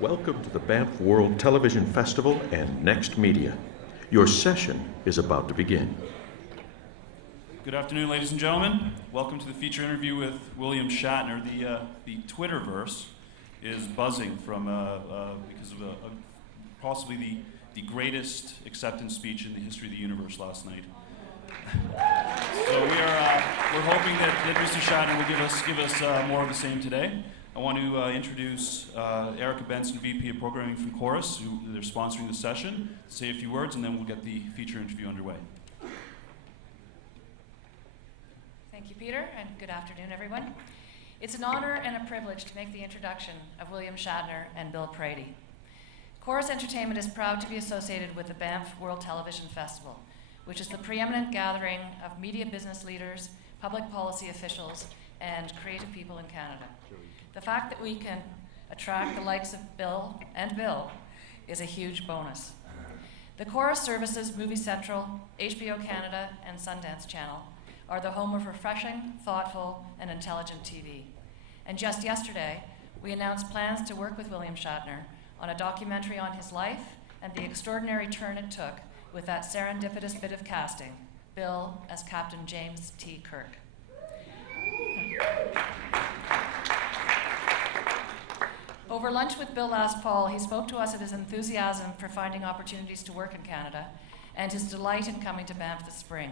Welcome to the Banff World Television Festival and Next Media. Your session is about to begin. Good afternoon, ladies and gentlemen. Welcome to the feature interview with William Shatner. The Twitterverse is buzzing from because of possibly the greatest acceptance speech in the history of the universe last night. So we're hoping that Mr. Shatner will give us more of the same today. I want to introduce Erica Benson, VP of Programming from Chorus, who they're sponsoring the session, say a few words, and then we'll get the feature interview underway. Thank you, Peter, and good afternoon, everyone. It's an honor and a privilege to make the introduction of William Shatner and Bill Prady. Chorus Entertainment is proud to be associated with the Banff World Television Festival, which is the preeminent gathering of media business leaders, public policy officials, and creative people in Canada. The fact that we can attract the likes of Bill is a huge bonus. The Chorus services Movie Central, HBO Canada, and Sundance Channel are the home of refreshing, thoughtful, and intelligent TV. And just yesterday, we announced plans to work with William Shatner on a documentary on his life and the extraordinary turn it took with that serendipitous bit of casting, Bill as Captain James T. Kirk. Over lunch with Bill last fall, he spoke to us of his enthusiasm for finding opportunities to work in Canada and his delight in coming to Banff this spring.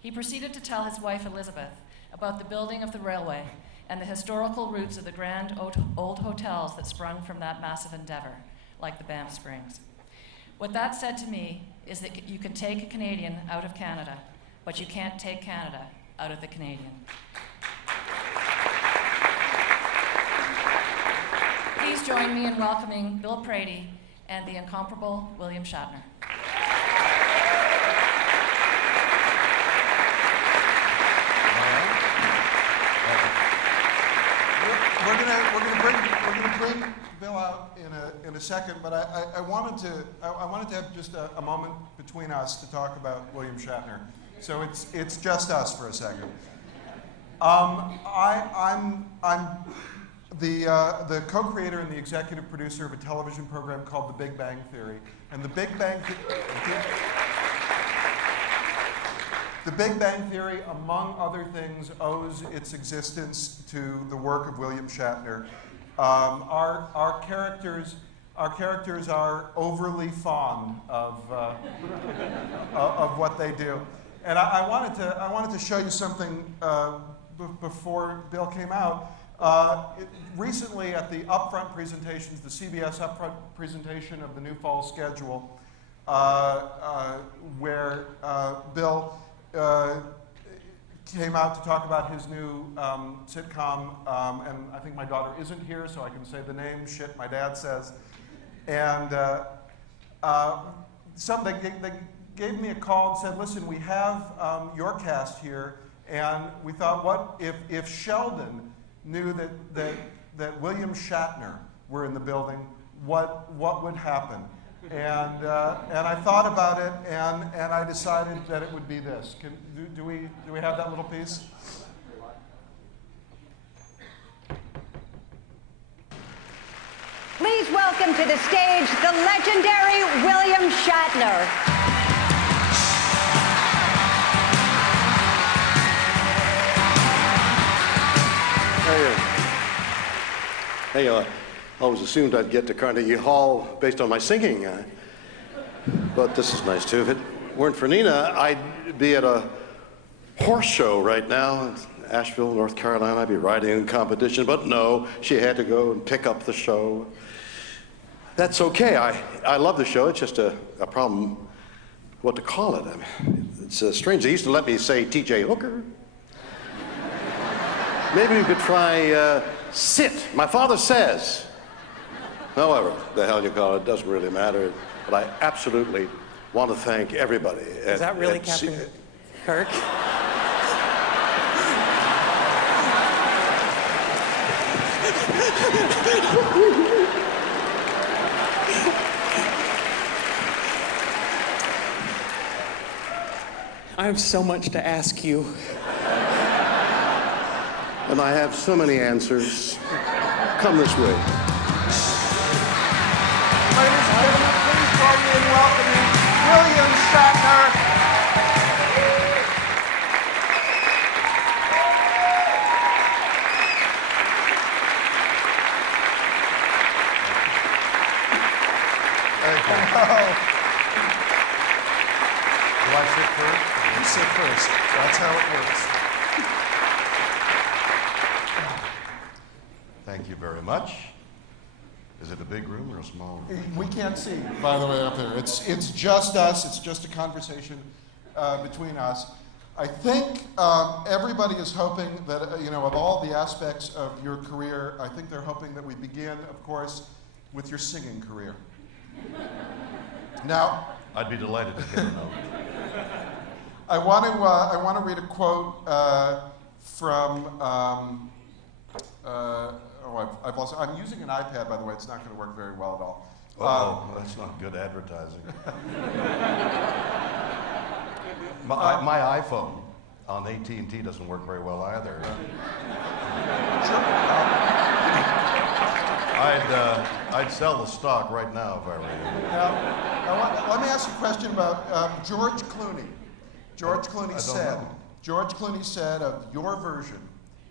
He proceeded to tell his wife Elizabeth about the building of the railway and the historical roots of the grand old hotels that sprung from that massive endeavor, like the Banff Springs. What that said to me is that you can take a Canadian out of Canada, but you can't take Canada out of the Canadian. Please join me in welcoming Bill Prady and the incomparable William Shatner. We're gonna bring Bill out in a second, but I wanted to have just a moment between us to talk about William Shatner. So it's just us for a second. I'm the co-creator and the executive producer of a television program called The Big Bang Theory, and The Big Bang Theory, among other things, owes its existence to the work of William Shatner. Our characters are overly fond of what they do, and I wanted to show you something before Bill came out. Recently, at the upfront presentations, the CBS upfront presentation of the new fall schedule, where Bill came out to talk about his new sitcom, and I think my daughter isn't here, so I can say the name, Shit My Dad Says. And they gave me a call and said, listen, we have your cast here, and we thought, what if Sheldon knew that William Shatner were in the building, what would happen? And I thought about it, and I decided that it would be this. Do we have that little piece? Please welcome to the stage the legendary William Shatner. Hey, I always assumed I'd get to Carnegie Hall based on my singing, but this is nice too. If it weren't for Nina, I'd be at a horse show right now in Asheville, North Carolina. I'd be riding in competition, but no, she had to go and pick up the show. That's okay. I love the show. It's just a problem what to call it. I mean, it's strange. They used to let me say T.J. Hooker. Maybe we could try Sit. My father says. However, the hell you call it, doesn't really matter. But I absolutely want to thank everybody. Is that really Captain Kirk? I have so much to ask you. And I have so many answers. Come this way. join me in welcoming William Shatner. Do I sit first? You sit first. That's how it works. Thank you very much. Is it a big room or a small room? We can't see, by the way, up there. It's just us. It's just a conversation between us. I think everybody is hoping that, of all the aspects of your career, I think they're hoping that we begin, of course, with your singing career. Now, I'd be delighted to hear a note. I want to read a quote from. I've lost. I'm using an iPad, by the way. It's not going to work very well at all. That's not good advertising. my iPhone on AT&T doesn't work very well either. I'd sell the stock right now if I were you. Now, let me ask you a question about George Clooney. George Clooney said of your version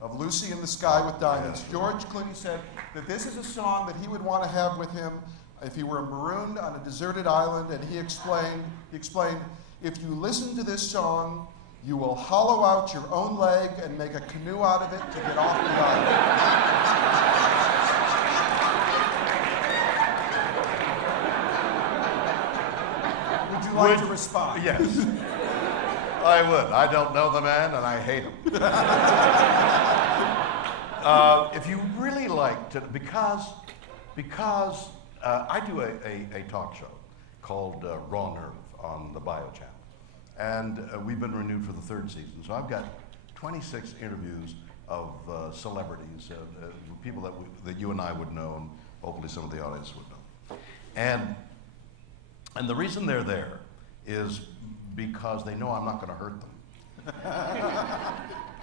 of Lucy in the Sky with Diamonds, Yes. George Clooney said that this is a song that he would want to have with him if he were marooned on a deserted island, and he explained, if you listen to this song, you will hollow out your own leg and make a canoe out of it to get off the island. Would you like to respond? Yes. I would. I don't know the man, and I hate him. If you really like to, because I do a talk show called Raw Nerve on the Bio Channel, and we've been renewed for the 3rd season. So I've got 26 interviews of celebrities, people that you and I would know, and hopefully some of the audience would know. And the reason they're there is because they know I'm not going to hurt them.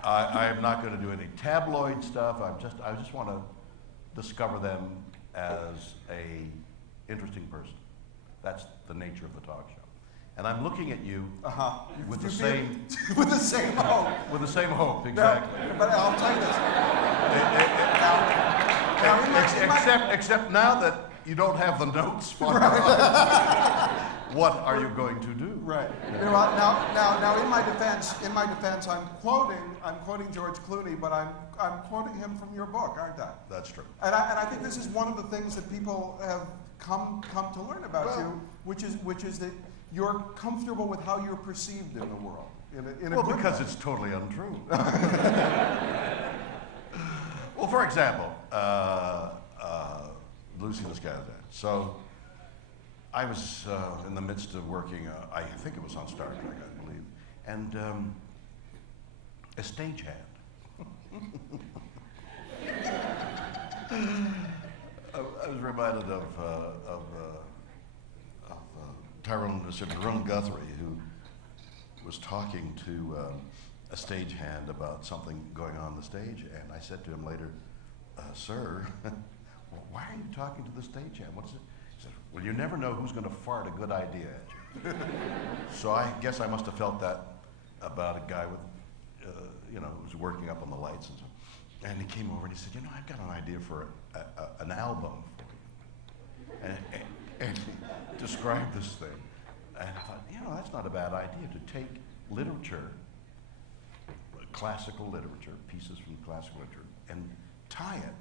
I am not going to do any tabloid stuff. I just want to discover them as a interesting person. That's the nature of the talk show. And I'm looking at you with the same with the same hope. With the same hope, exactly. No, but I'll tell you this. Except now that you don't have the notes for what are you going to do? Right. Now, in my defense, I'm quoting George Clooney, but I'm quoting him from your book, aren't I? That's true. And I think this is one of the things that people have come to learn about you, which is that you're comfortable with how you're perceived in the world. Because it's totally untrue. Well, for example, Lucy in the Sky with Diamonds. So I was in the midst of working, I think it was on Star Trek, I believe, and a stagehand. I was reminded of Tyrone Guthrie, who was talking to a stagehand about something going on the stage, and I said to him later, "Sir, why are you talking to the stagehand? What is it?" He said, "Well, you never know who's going to fart a good idea at you." So I guess I must have felt that about a guy with, who was working up on the lights and so. And he came over and he said, "I've got an idea for an album for you." And he described this thing. And I thought, that's not a bad idea, to take literature, classical literature, pieces from classical literature, and tie it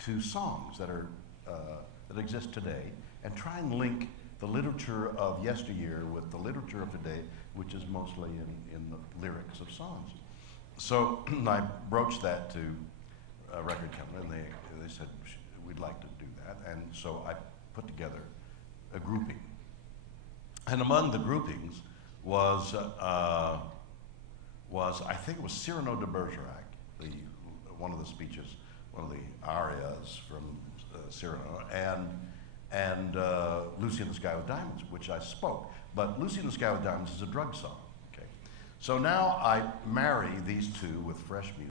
to songs that are that exist today, and try and link the literature of yesteryear with the literature of today, which is mostly in the lyrics of songs. So I broached that to a record company, and they said, "We'd like to do that." And so I put together a grouping. And among the groupings was I think it was Cyrano de Bergerac, one of the speeches, one of the arias from Cyrano, and Lucy in the Sky with Diamonds, which I spoke. But Lucy in the Sky with Diamonds is a drug song. Okay, so now I marry these two with fresh music.